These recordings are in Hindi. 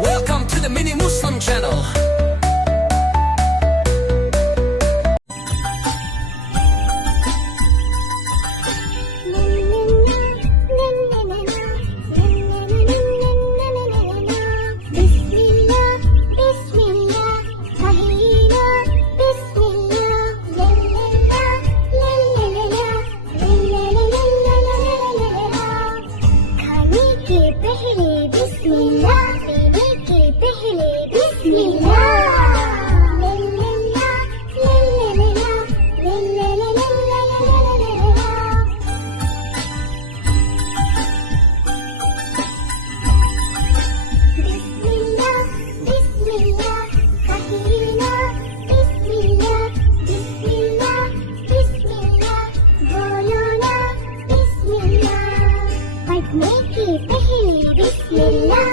Welcome to the Mini Muslim channel.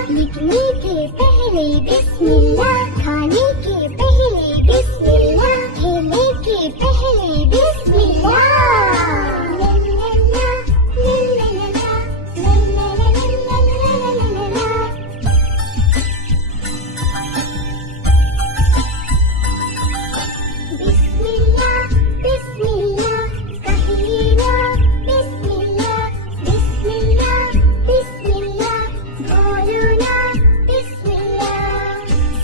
लिखने के पहले बिस्मिल्लाह, खाने के पहले बिस्मिल्लाह, खेलने के पहले बिस्मिल्लाह।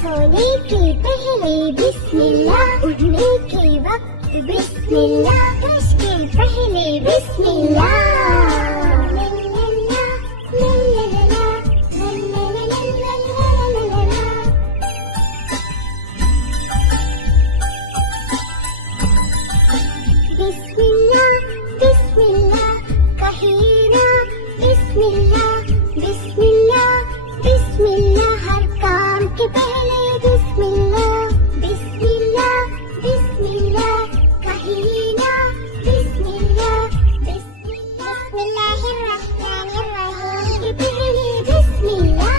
सोने के पहले बिस्मिल्लाह, उठने के वक्त बिस्मिल्लाह, ब्रश के पहले बिस्मिल्लाह। बिस्मिल्लाह बिस्मिल्लाह कहिए ना बिस्मिल्लाह, बिस्मिल्लाह बिस्मिल्लाह, हर काम के पहले बिस्मिल्लाह, बिस्मिल्लाह बिस्मिल्लाह कहिए ना बिस्मिल्लाह, बिस्मिल्लाह बिस्मिल्लाहिर्रहमानिर्रहीम के पहले बिस्मिल्लाह।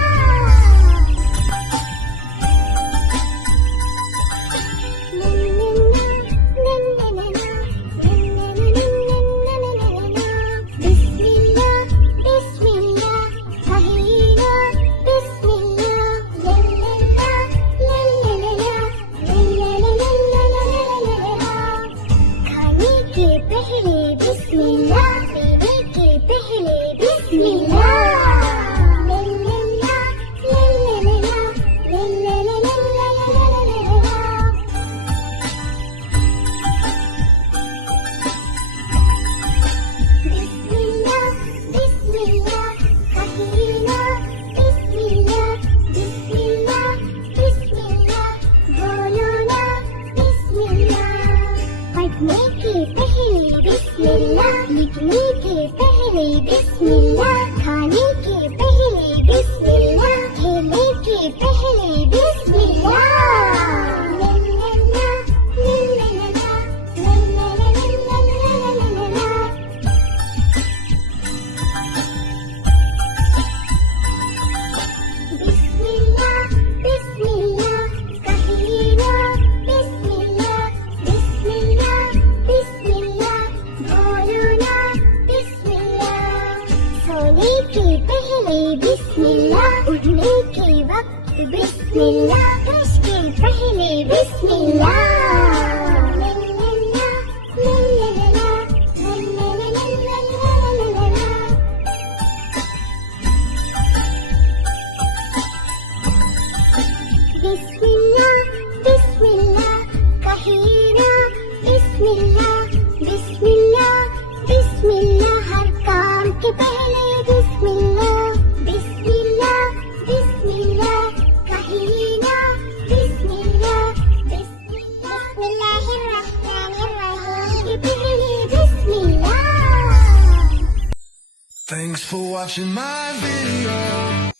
लिखने के पहले बिस्मिल्लाह, खाने के पहले बिस्मिल्लाह, खेलने के पहले बिस्मिल्लाह। सोने के पहले बिस्मिल्लाह, उठने के वक्त बिस्मिल्लाह, ब्रश के पहले बिस्मिल्लाह। बिस्मिल्लाह बिस्मिल्लाह कहिए ना बिस्मिल्लाह, बिस्मिल्लाह बिस्मिल्लाह, हर काम के पहले बिस्मिल्लाह, बिस्मिल्लाह बिस्मिल्लाह कहिए ना बिस्मिल्लाह, बिस्मिल्लाह बिस्मिल्लाहिर्रहमानिर्रहीम के पहले बिस्मिल्लाह। Thanks for watching my video.